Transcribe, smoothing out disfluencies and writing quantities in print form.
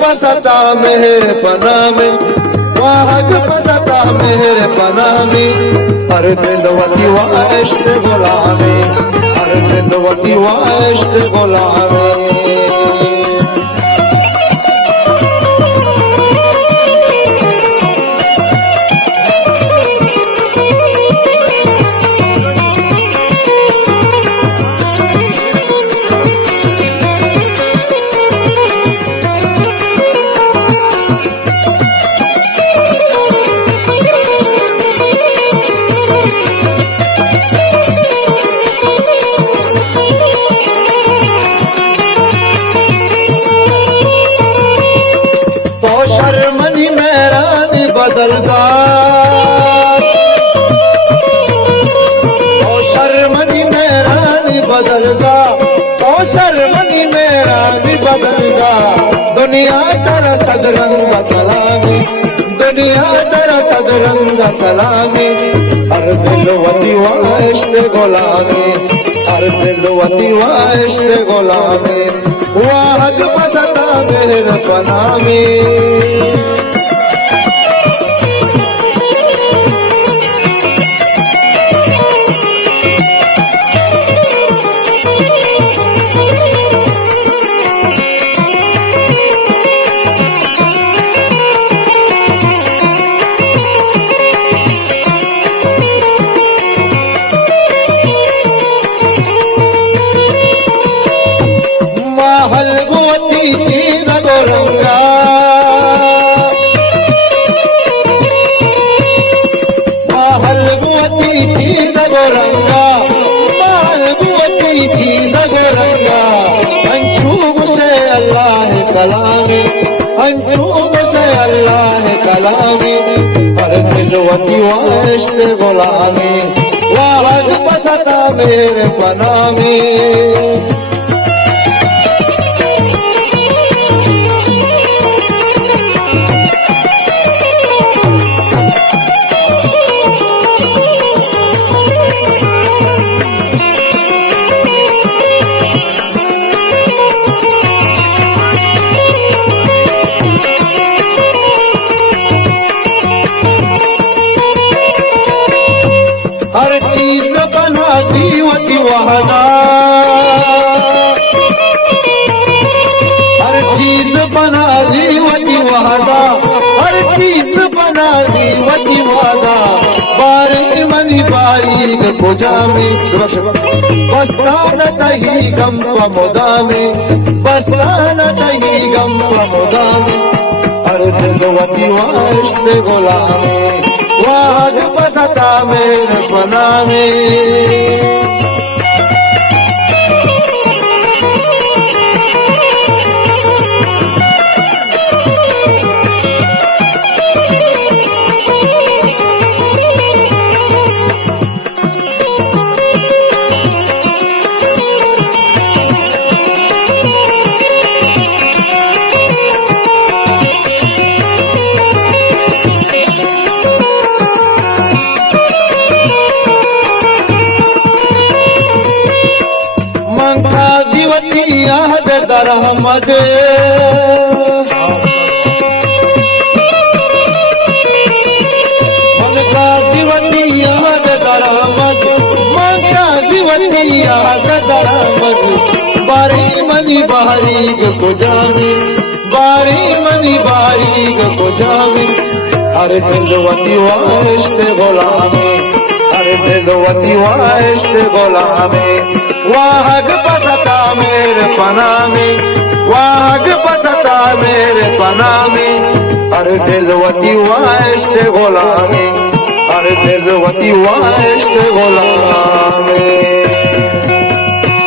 पसता मेरे पना में, वाहक पसता मेरे पना में, हर दिलवती वाइश्क गुलामी, हर दिलवती वाइश्क गुलामी। तो शर्मनी मेरा नी बदलदा, तो शर्मनी मेरा नी बदलदा, तो शर्मनी मेरा नी बदलदा। दुनिया तेरा सदरंग सलामी, दुनिया तेरा सदरंग सलामी, हर दिलवती वाइश्क गुलामी, हर दिलवती वाइश्क गुलामी। वाहक पसता मेरे पना में, हलगुवती चीज गोरंगा, हलगुवती चीज गोरंगा, हलगुवती चीज गोरंगा। अंशुम से अल्लाह कलामी, अंशुम से अल्लाह कलामी, हर दिलवती वाइश्क गुलामी, वाहक पसता मेरे पना में। हर चीज बना दीवती वहदा, हर चीज बना दीवती वहदा, हर चीज बना दीवती वहदा। बारीक मनी बारीक खुजा में, बस्तान तही गम मुदा में, बस्तान तही गम मुदा में, हर दिलवती वाइश्क गुलामी, वाहक पसता मेरे पना में। दीवती याद दरहमद, मनका दीवती याद दरहमद, मनका दीवती याद दरहमद। बारी मनी बारीक खुजामी, बारी मनी बारीक खुजामी, हर दिलवती वाइश्क गुलामी, हर दिलवती वाइश्क गुलामी। वाहक पसता मेरे पना में, वाहक पसता मेरे पना में, हर दिलवती वाइश्क गुलामी, हर दिलवती वाइश्क गुलामी।